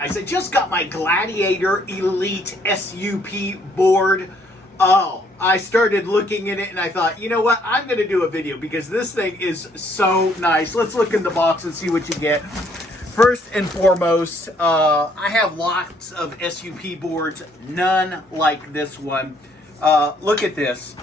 Guys, I just got my Gladiator Elite SUP board. Oh, I started looking at it and I thought, you know what? I'm going to do a video because this thing is so nice. Let's look in the box and see what you get. First and foremost, I have lots of SUP boards, none like this one. Look at this.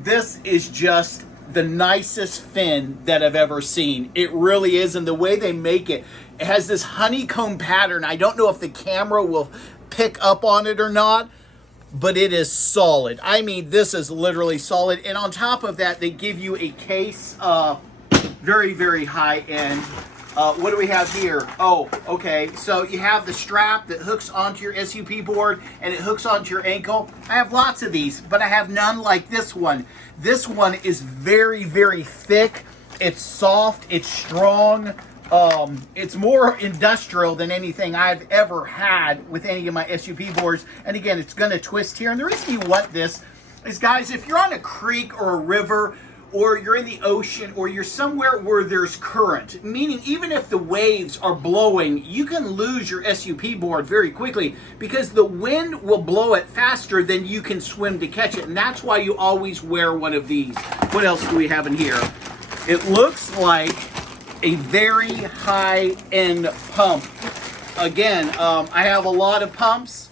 This is just the nicest fin that I've ever seen. It really is, and the way they make it, it has this honeycomb pattern. I don't know if the camera will pick up on it or not, but it is solid. I mean, this is literally solid. And on top of that, they give you a case, very, very high end. What do we have here? Oh, okay. So you have the strap that hooks onto your SUP board and it hooks onto your ankle. I have lots of these, but I have none like this one. This one is very, very thick. It's soft. It's strong. It's more industrial than anything I've ever had with any of my SUP boards. And again, it's going to twist here. And the reason you want this is, guys, if you're on a creek or a river, or you're in the ocean, or you're somewhere where there's current, meaning even if the waves are blowing, you can lose your SUP board very quickly because the wind will blow it faster than you can swim to catch it. And that's why you always wear one of these. What else do we have in here? It looks like a very high-end pump. Again, I have a lot of pumps.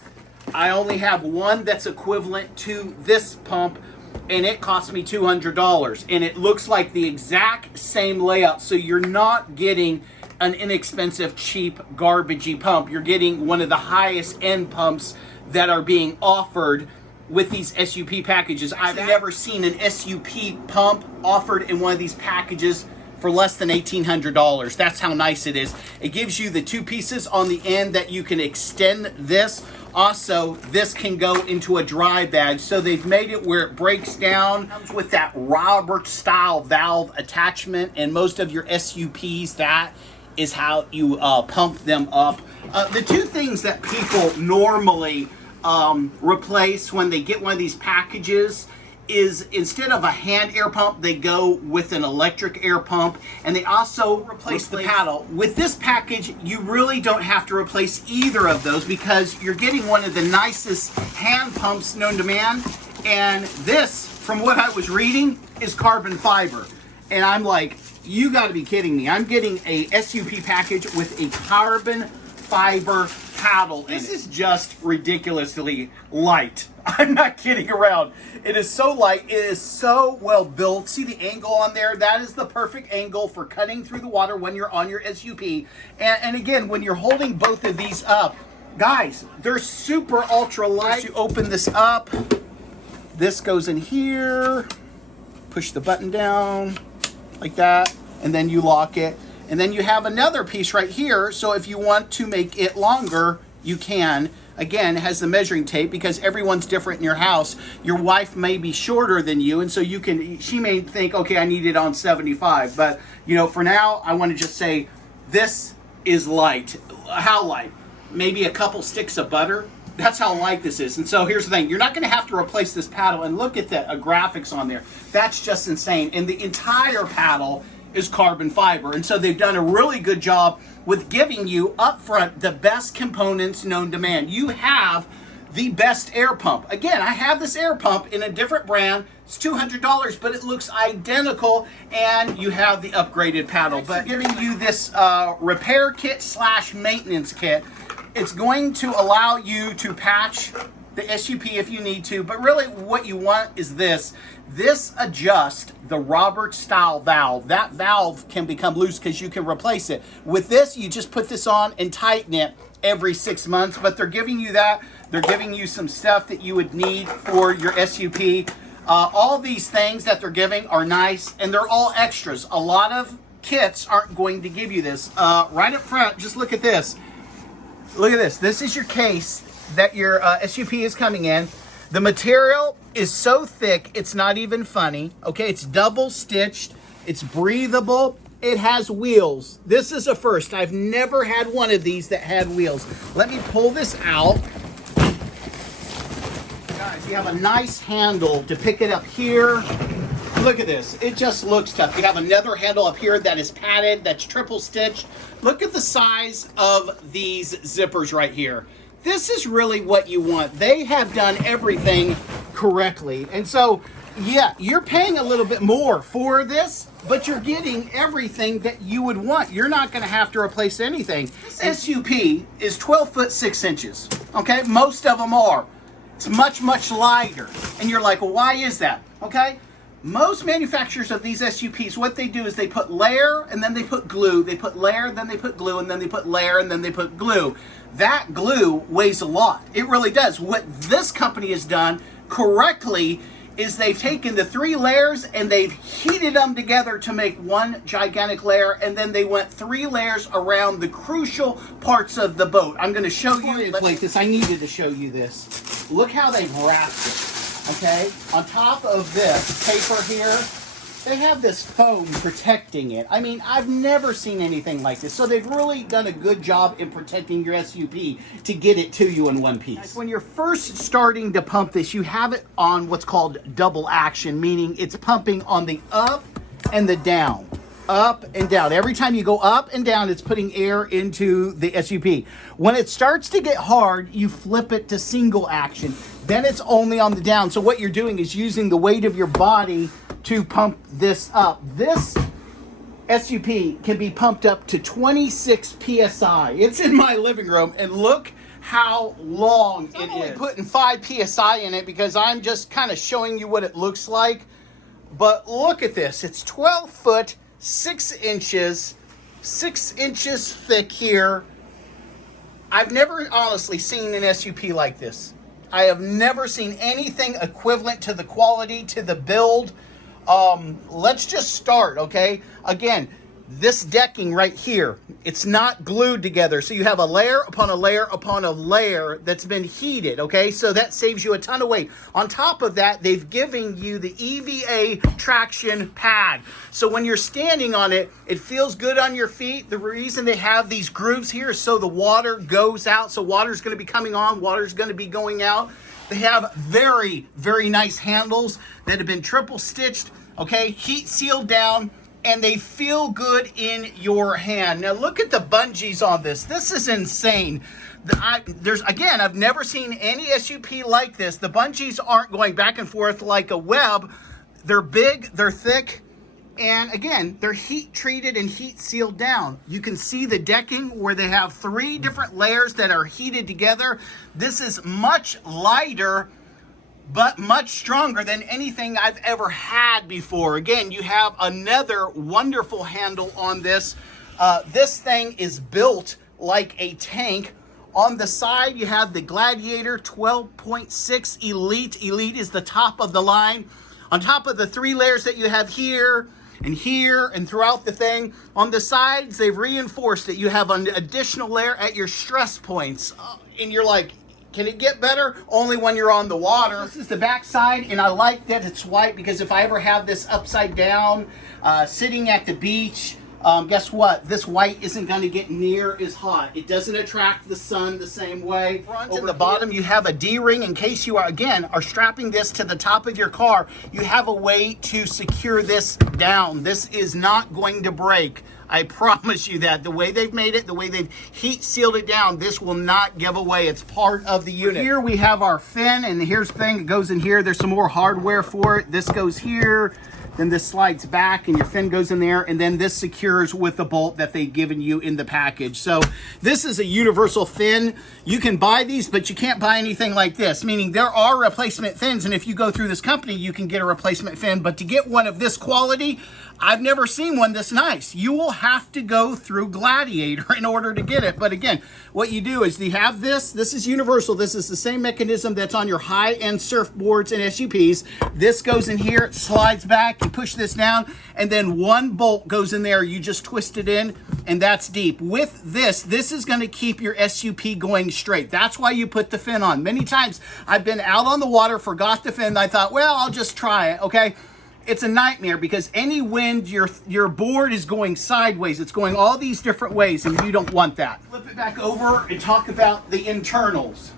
I only have one that's equivalent to this pump, and it cost me $200, and it looks like the exact same layout. So you're not getting an inexpensive, cheap, garbagey pump. You're getting one of the highest end pumps that are being offered with these SUP packages. I've never seen an SUP pump offered in one of these packages for less than $1,800. That's how nice it is. It gives you the two pieces on the end that you can extend this. Also, this can go into a dry bag, so they've made it where it breaks down. It comes with that Robert style valve attachment, and most of your SUPs, that is how you pump them up. The two things that people normally replace when they get one of these packages is, instead of a hand air pump, they go with an electric air pump, and they also replace the paddle. With this package, you really don't have to replace either of those because you're getting one of the nicest hand pumps known to man, and this, from what I was reading, is carbon fiber. And I'm like, you gotta be kidding me. I'm getting a SUP package with a carbon fiber paddle. This is just ridiculously light. I'm not kidding around. It is so light. It is so well built. See the angle on there? That is the perfect angle for cutting through the water when you're on your SUP. And again, when you're holding both of these up, guys, they're super ultra light. You open this up. This goes in here. Push the button down like that. And then you lock it. And then you have another piece right here. So if you want to make it longer, you can. Again, it has the measuring tape because everyone's different in your house. Your wife may be shorter than you, and so she may think, okay, I need it on 75. But, you know, for now, I want to just say this is light. How light? Maybe a couple sticks of butter. That's how light this is. And so here's the thing. You're not going to have to replace this paddle. And look at the graphics on there. That's just insane. And the entire paddle is carbon fiber. And so they've done a really good job with giving you up front the best components known to man. You have the best air pump. Again, I have this air pump in a different brand. It's $200, but it looks identical, and you have the upgraded paddle. But giving you this repair kit slash maintenance kit. It's going to allow you to patch the SUP if you need to, but really what you want is this. This adjusts the Robert style valve. That valve can become loose because you can replace it. With this, you just put this on and tighten it every 6 months, but they're giving you that. They're giving you some stuff that you would need for your SUP. All these things that they're giving are nice, and they're all extras. A lot of kits aren't going to give you this. Right up front, just look at this. Look at this. This is your case that your SUP is coming in. The material is so thick, it's not even funny. Okay, it's double stitched. It's breathable. It has wheels. This is a first. I've never had one of these that had wheels. Let me pull this out. Guys, you have a nice handle to pick it up here. Look at this. It just looks tough. You have another handle up here that is padded, that's triple stitched. Look at the size of these zippers right here. This is really what you want. They have done everything correctly. And so, yeah, you're paying a little bit more for this, but you're getting everything that you would want. You're not going to have to replace anything. This SUP is 12 foot 6 inches. Okay, most of them are. It's much, much lighter. And you're like, well, why is that? Okay. Most manufacturers of these SUPs, what they do is they put layer and then they put glue. They put layer, then they put glue, and then they put layer, and then they put glue. That glue weighs a lot. It really does. What this company has done correctly is they've taken the 3 layers and they've heated them together to make one gigantic layer, and then they went 3 layers around the crucial parts of the boat. I'm going to show you. Like this, I needed to show you this. Look how they've wrapped it. Okay, on top of this paper here, they have this foam protecting it. I mean, I've never seen anything like this. So they've really done a good job in protecting your SUP to get it to you in one piece. When you're first starting to pump this, you have it on what's called double action, meaning it's pumping on the up and the down. Up and down. Every time you go up and down, it's putting air into the SUP. When it starts to get hard, you flip it to single action. Then it's only on the down. So what you're doing is using the weight of your body to pump this up. This SUP can be pumped up to 26 PSI. It's in my living room, and look how long it is. I'm only putting 5 PSI in it because I'm just kind of showing you what it looks like. But look at this. It's 12 foot 6 inches, 6 inches thick here. I've never honestly seen an SUP like this. I have never seen anything equivalent to the quality, to the build. Let's just start, okay? Again, this decking right here, it's not glued together. So you have a layer upon a layer upon a layer that's been heated, okay? So that saves you a ton of weight. On top of that, they've given you the EVA traction pad. So when you're standing on it, it feels good on your feet. The reason they have these grooves here is so the water goes out. So water's gonna be coming on, water's gonna be going out. They have very, very nice handles that have been triple stitched, okay? Heat sealed down, and they feel good in your hand. Now look at the bungees on this. This is insane. I've never seen any SUP like this. The bungees aren't going back and forth like a web. They're big, they're thick, and again, they're heat treated and heat sealed down. You can see the decking where they have 3 different layers that are heated together. This is much lighter, but much stronger than anything I've ever had before. Again, you have another wonderful handle on this. This thing is built like a tank. On the side, you have the Gladiator 12.6 Elite. Elite is the top of the line. On top of the 3 layers that you have here and throughout the thing, on the sides, they've reinforced it. You have an additional layer at your stress points. And you're like, can it get better? Only when you're on the water. This is the back side, and I like that it's white because if I ever have this upside down, sitting at the beach, guess what? This white isn't going to get near as hot. It doesn't attract the sun the same way. Front and the bottom, you have a D-ring in case you are strapping this to the top of your car. You have a way to secure this down. This is not going to break. I promise you that. The way they've made it, the way they've heat sealed it down, this will not give away. It's part of the unit. Here we have our fin, and here's the thing that goes in here. There's some more hardware for it. This goes here. Then this slides back and your fin goes in there, and then this secures with the bolt that they've given you in the package. So this is a universal fin. You can buy these, but you can't buy anything like this, meaning there are replacement fins, and if you go through this company, you can get a replacement fin. But to get one of this quality, I've never seen one this nice. You will have to go through Gladiator in order to get it. But again, what you do is you have this. This is universal. This is the same mechanism that's on your high-end surfboards and SUPs. This goes in here, it slides back, you push this down, and then one bolt goes in there. You just twist it in, and that's deep. With this is going to keep your SUP going straight. That's why you put the fin on. Many times I've been out on the water, forgot the fin, and I thought, well, I'll just try it, okay? It's a nightmare because any wind, your board is going sideways. It's going all these different ways, and you don't want that. Flip it back over and talk about the internals.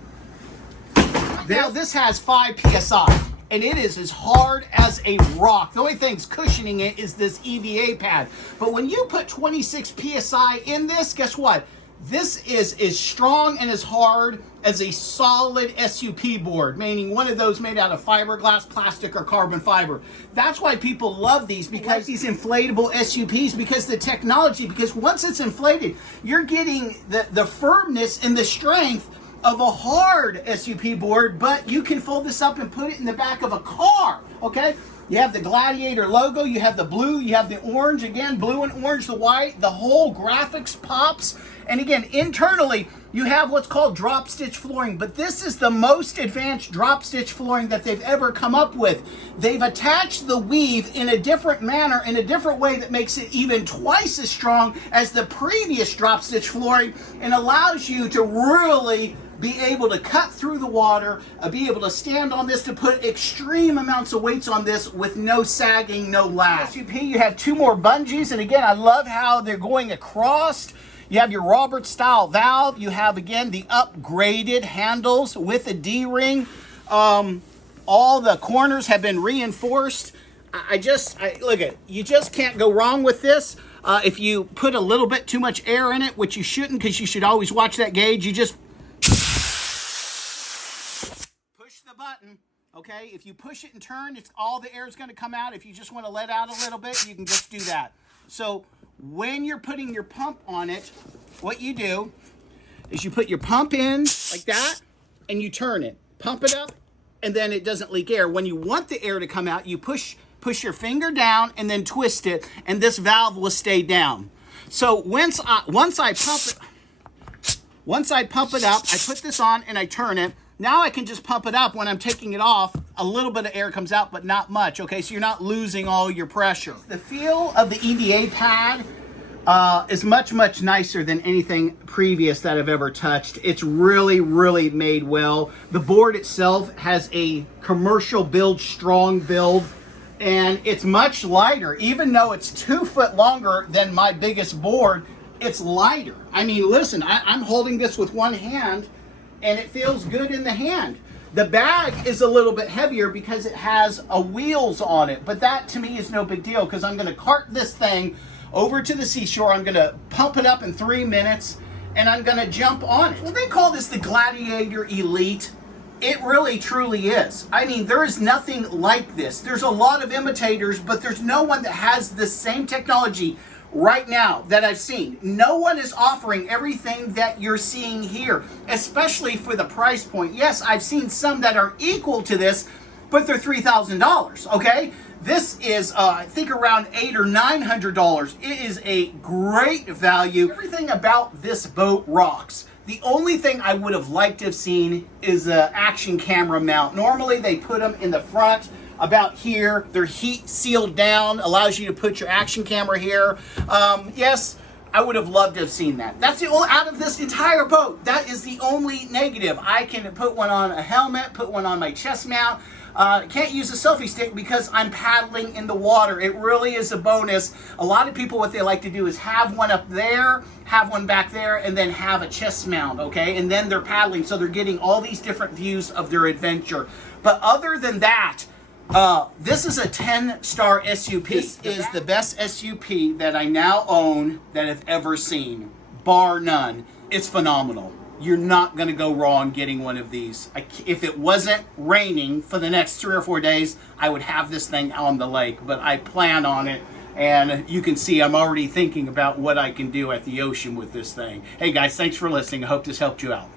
Now, this has 5 PSI. and it is as hard as a rock. The only thing's cushioning it is this EVA pad. But when you put 26 PSI in this, guess what? This is as strong and as hard as a solid SUP board, meaning one of those made out of fiberglass, plastic, or carbon fiber. That's why people love these, because these inflatable SUPs, because the technology, because once it's inflated, you're getting the firmness and the strength of a hard SUP board, but you can fold this up and put it in the back of a car, okay? You have the Gladiator logo, you have the blue, you have the orange, again, blue and orange, the white, the whole graphics pops. And again, internally, you have what's called drop stitch flooring, but this is the most advanced drop stitch flooring that they've ever come up with. They've attached the weave in a different manner, in a different way that makes it even twice as strong as the previous drop stitch flooring, and allows you to really be able to cut through the water, be able to stand on this, to put extreme amounts of weights on this with no sagging, no lag. SUP, you have two more bungees, and again, I love how they're going across. You have your Robert style valve. You have, again, the upgraded handles with a D-ring. All the corners have been reinforced. Look at, you just can't go wrong with this. If you put a little bit too much air in it, which you shouldn't, because you should always watch that gauge, you just push the button. Okay, if you push it and turn, it's all the air is going to come out. If you just want to let out a little bit, you can just do that. So when you're putting your pump on it, what you do is you put your pump in like that, and you turn it, pump it up, and then it doesn't leak air. When you want the air to come out, you push your finger down and then twist it, and this valve will stay down. So once I pump it up, I put this on and I turn it. Now I can just pump it up. When I'm taking it off, a little bit of air comes out, but not much, okay? So you're not losing all your pressure. The feel of the EVA pad is much, much nicer than anything previous that I've ever touched. It's really, really made well. The board itself has a commercial build, strong build, and it's much lighter. Even though it's 2 foot longer than my biggest board, it's lighter. I mean, listen, I'm holding this with one hand, and it feels good in the hand. The bag is a little bit heavier because it has wheels on it, but that to me is no big deal, because I'm gonna cart this thing over to the seashore. I'm gonna pump it up in 3 minutes, and I'm gonna jump on it. Well, they call this the Gladiator Elite. It really, truly is. I mean, there is nothing like this. There's a lot of imitators, but there's no one that has the same technology right now that I've seen. No one is offering everything that you're seeing here, especially for the price point. Yes, I've seen some that are equal to this, but they're $3,000, okay? This is, I think, around $800 or $900. It is a great value. Everything about this boat rocks. The only thing I would have liked to have seen is an action camera mount. Normally, they put them in the front, about here. They're heat sealed down, allows you to put your action camera here. Yes, I would have loved to have seen that. That's the only, out of this entire boat, that is the only negative. I can put one on a helmet, put one on my chest mount. Can't use a selfie stick because I'm paddling in the water. It really is a bonus. A lot of people, what they like to do is have one up there, have one back there, and then have a chest mount, okay? And then they're paddling, so they're getting all these different views of their adventure. But other than that, this is a 10-star SUP. This is the best SUP that I now own that I've ever seen, bar none. It's phenomenal. You're not going to go wrong getting one of these. If it wasn't raining for the next 3 or 4 days, I would have this thing on the lake, but I plan on it. And you can see I'm already thinking about what I can do at the ocean with this thing. Hey guys, thanks for listening. I hope this helped you out.